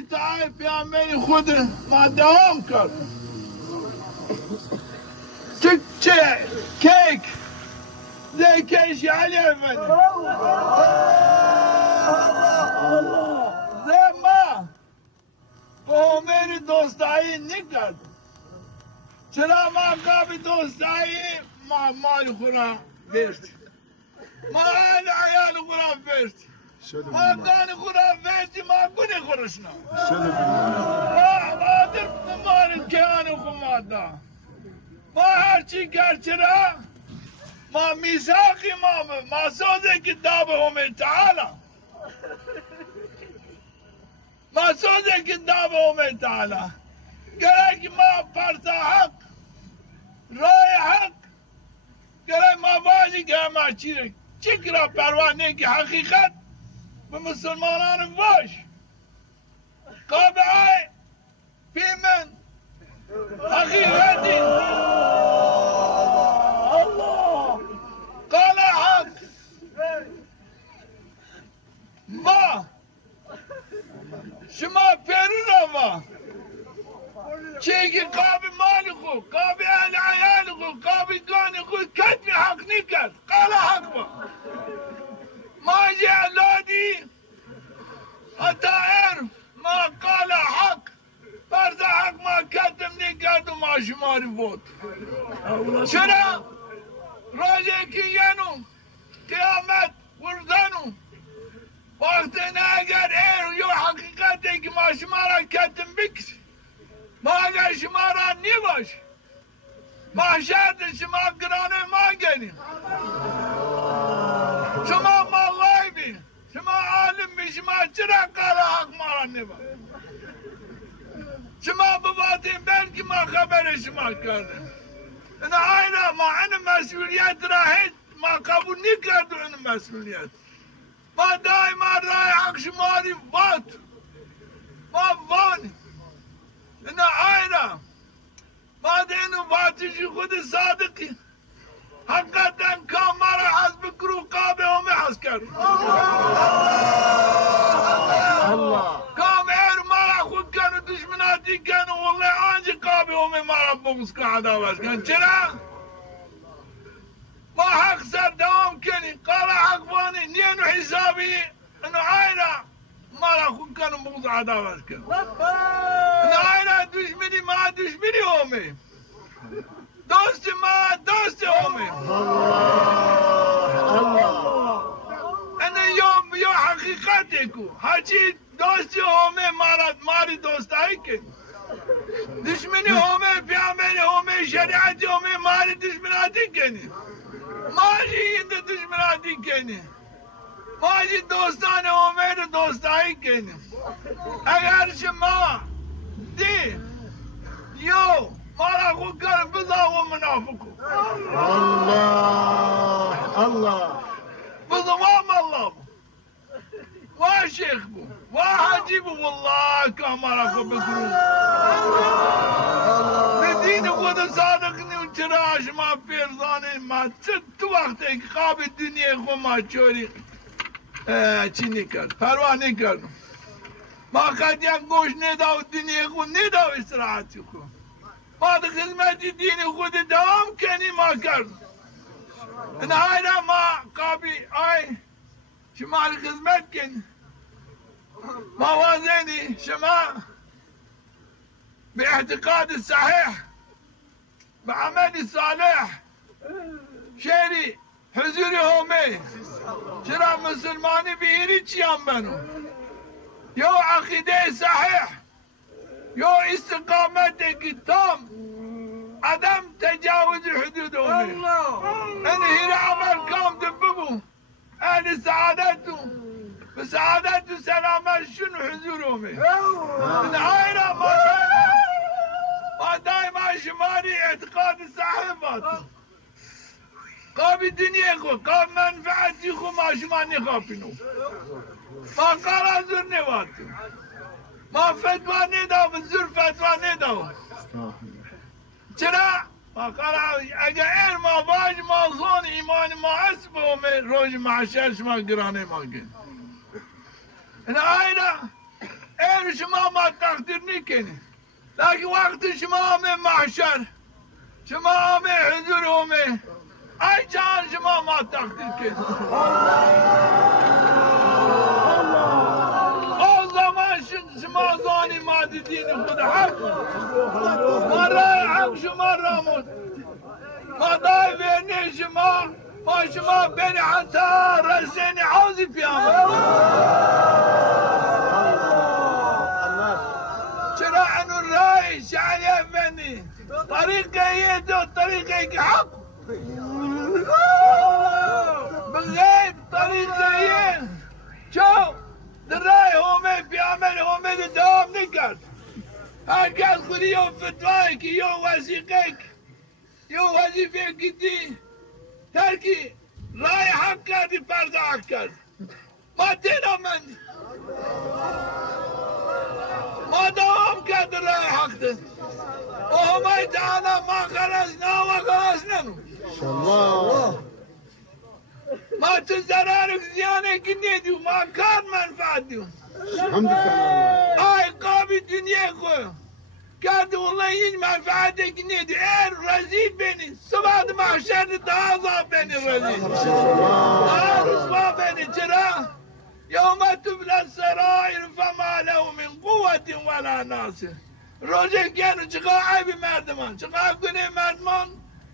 ایتای پیامبر خود ما دوام کرد چه کیک زیکش علی افندی زما قومر دوستایی نکرد چرا ما قابل دوستایی ما مال خورا برد ما عیال خورا برد ما گان خورا برد ما گونه خورشنا ما آدر مال کیان خمادا ما هرچی کرد چرا ما میثاقی ما سوزه کتاب هم تعالی ما سوزه کتاب هم تعالی گره که ما پرسا حق رای حق گره ما بازی که ما چکرا پروانه که حقیقت به مسلمانان باش قابعه پیمن حقیقتی قال حق ما شما پیرو ما چیکی قابل مال خود قابل اهل عیال خود قابل گان خود کتبی حق نکرد قال حق ما جی اولادی اتائر ما قال حق فرض حق ما کتب نکرد و ما شماری بود چرا راجع که ینو قیامت وردنو وقت نه اگر ایر یو حقیقت که ما شما را کتب بکس ما اگر شما را نیباش ما شرط شما گرانه ما گنیم شما ما غایبی شما عالم بی شما چرا قال حق ما را نیباش شما بباتیم بلکه ما خبر شما کردیم این آینا ما این مسئولیت را هیچ ما قبول نکردو این مسئولیت ما دائما رای حق شماری بات ما وانی این آینا ما دینو باتشی خود صادقی حقیقتا کام مرا حسب کرو قابه همه حس کرد کام ایر مرا خود کن و دشمناتی کن و والله آنجا قابه همه مرا بغض کن عداوت کن چرا؟ ما حق سر دوام کنی قال حق بانی نینو حسابی انو آینا مرا خود کن و بغض عداوت کن انو آینا دشمنی ما دشمنی همه دوست ما دوست همه انو یا حقیقت کو هرچی دوست همه ماری دوستایی کن دشمنی همه پیامبر همه شریعت همه ماری دشمناتی کنی ماجی این دشمناتی کنی ماجی دوستان همه رو دوستایی کنی اگر شما دی یو مارا خود کر بزا و منافقو الله بزوام الله و شیخ بو و حاجی بو والله که مارا خود بکرو بدین خود صادق نیو چرا شما پیرزانه ما تو وقت ایک خواب دنیا خود ما چوری چی نکرد پروا نکرد ما خد یک گوش نداو دنیا خود نداو استراحتی خود ما ده خدمتی دین خود دوام کنی ما کرد این آینا ما قابی آی شما خدمت کن ما وازنی شما به اعتقاد صحیح به عمل صالح شهری حضور همه چرا مسلمانی بیری چی هم بنو یا عقیده صحیح یا استقامت که تام عدم تجاوز حدود همه این هیر عمل کام دببو اهل سعادتو بسعادت و سلامت شنو حضور همه این آینا ما دائما شماری اعتقاد صاحبات قاب دنیا خو قاب منفعتی خو ما شما نخوابینو ما قرار زور نواتو ما فتوا نداو زور فتوا نداو چرا؟ ما قرار اگر ما باج ما زون ایمان ما اسب و روز معشر شما گرانه ما گن این آینا ایر شما ما تقدیر نکنی لیکن وقت شما همه محشر شما همه حضور همه ای چند شما ما تقدیر کنی آن زمان شما زانی ما دین خود حق ما رای حق شما رامون ما دای بینی شما ما شما بین حتی رسین حوزی پیامد چرا انو رای شعری افندی طریقه یه دو طریقه که حق بغیر طریقه یه چو در رای همه پیامد همه دوام نکرد هر کس خودی یو فتوایی که یو وثیقه یو وظیفه کتی ترکی رای حق کردی فرض حق کرد ما تینا مندی ما دوام کرد رای حق ده و همه تعالی ما خرسنا و خرسنمو ما تو ضرارک زیانه که نیدیو ما کار منفعت دیو آی قابی دنیا خو کرد والله این منفعته که نیدیو ایر رزید بینی صبح محشر دازا بینی رزید رسوا بینی چرا یوم تبلی السرائر فما له من قوة ولا ناصر روزه کنو چقدر عیبی مردمان چقدر کنه مردمان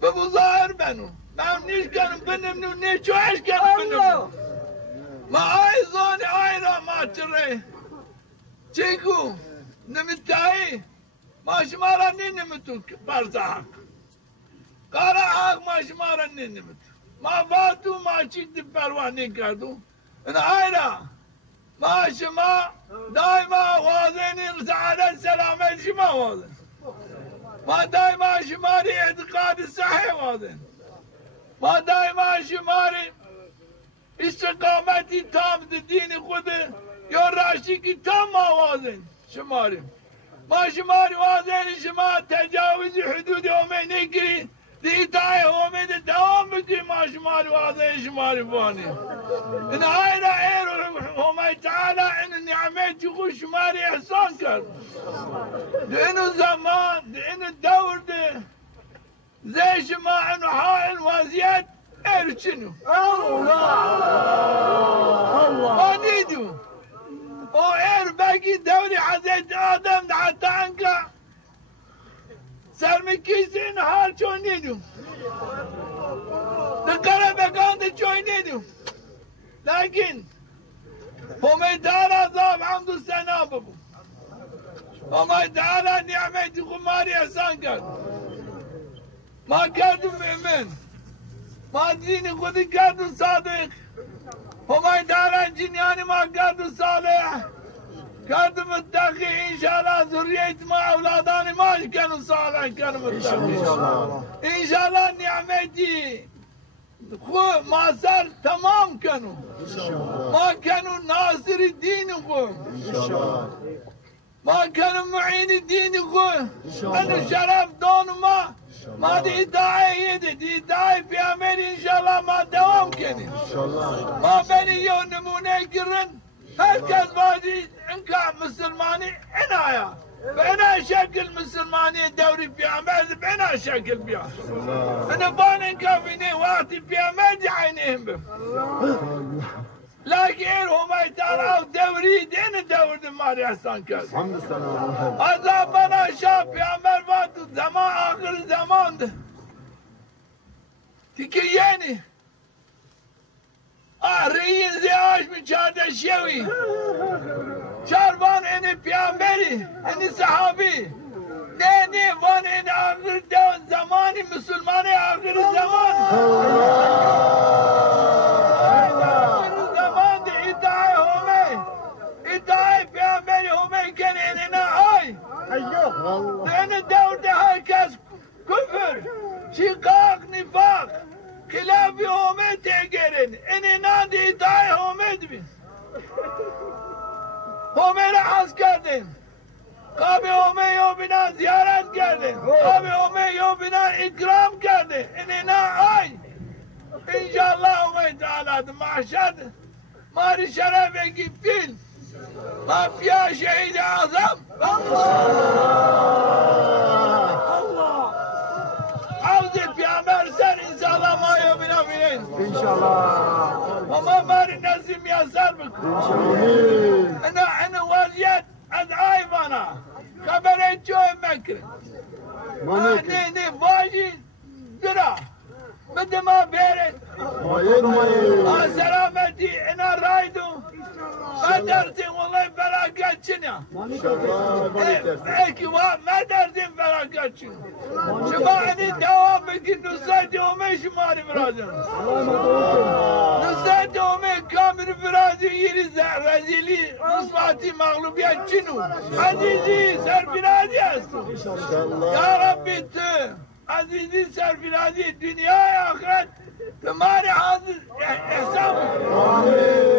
به بظاهر بنو من نیش کنم بنمونو نیش چوهش کنم بنمونو ما آی زانی آی را ما چره چیکو نمیتایی ما شما را نمیتو فرض حق کار حق ما شما را نمیتو ما واتو ما چیز پروا نکردو این آی را ما شما دائما واضحین سعادت سلامت شما واضح ما دائما شماری اعتقاد صحیح واضح ما دائما شماری استقامتی تام دین خود یا راشی کی تام ما واضح شماری ما شماری واضح شما تجاوز حدود همه نگری دیتای همه دوام بکری ما شماری واضح شماری بانی این آینا ایر همه تعالی این نعمتی خود شماری احسان کرد این زمان این دور ده زي شما انو حائل وزياد ارچنو ما نيدو او اير باقي دوري حزيت ادم حتى انك سرمكيسين حال چون نيدو دقره بقاند چون نيدو لكن هم دارا ذاب حمد السنة ببو هم دارا نعمتي خماري احسان کرد ما کردم مؤمن ما دین خودی کردم صادق همه دارن جنیان ما کردم صالح کردم متقی انشاءالله ذریت ما اولادان ما کنم صالح کنم متقی انشاءالله نعمتی خو ما سر تمام کنم ما کنم ناصر دین خو ما کنم معین دین خو انا شرف دون ما دی ادعای دی ادعای پیامبر انشالله ما دوام کنیم ما بینی یو نمونه گرن هر کس باید انکا مسلمانی اینایا به اینا شکل مسلمانی دوری پیامبر به اینا شکل بیا اینا بان انکا بینی وقتی پیامبر عینهم بیم لكن هم يتعرفوا دوري دين دور ماري حسن كذا عذابنا شاف يا مرفات زمان آخر زمان ده تكيني ريين زياش من شهادة شوي شاربان اني بيامبري اني صحابي نيني وان اني آخر دون زماني مسلماني آخر زمان ادعای پیامبری همه کنه اینا های این دور ده هر کس کفر شقاق نفاق خلافی همه تگرن این اینا دی ادعای همه دبین همه را حس کردن قابی همه یو بنا زیارت کردن قابی همه یو بنا اکرام کردن این اینا های انشاءالله همه تعالی محشد ماری شرف اگی فیل مافیا شهید اعظم حوض پیامبر سر انشاءالله ما یومینا بینید انشاءالله و ما ماری نزدی میسر بکن انشاءالله انا وضعیت از آیوانا خبره جوی مکره نه واجی درا بده ما بیرد سلامتی انا رایدو ما درسیم والله فراغت چنیا ایکی ما درسیم فراغت چنیا شما اینی دوام بگی نصد دومه شماری برادر نصد دومه کامل برادر یری رزیلی نصفاتی مغلوبیت چنو عزیزی سرفرازی هستو یا ربی تو عزیزی سرفرازی دنیای آخرت تمہارے حاضر احسان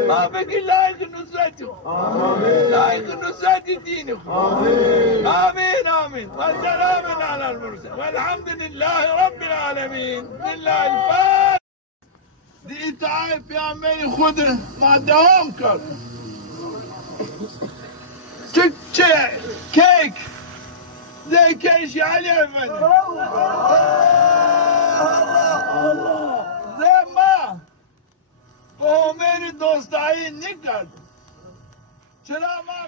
ما بگی لائق نصرت لائق نصرت دین آمین آمین والسلام على المرسل والحمد لله رب العالمين لله الفاتح دی اطاعت پیامبر خود ما دوام کرد چه کیک زیکش علی افندی ما با همین دوستایی نکرد چرا ما